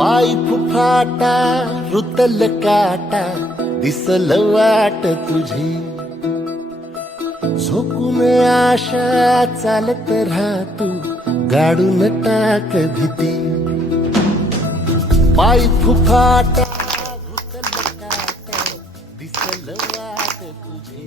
पाय फुफाटा रुतल काटा दिसल वाट तुझी. झोकून आशा चालत राहा तू गाडून टाक भीती. पाय फुफाटा रुतल काटा दिसल वाट तुझी.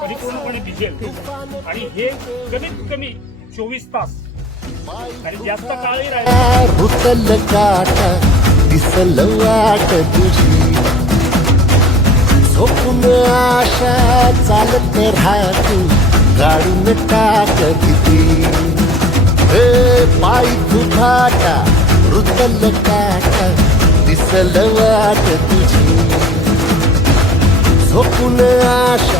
परिपूर्णपणे भिजेल. आणि हे कमीत कमी चोवीस तास. आणि जास्त काळही राहील काटा दिसल वाट तुझी. झोपून आशा चालत राहतू गाडून टाक किती हे पाय तुझाटा रुतल काटा दिसल वाट तुझी. झोपून आशा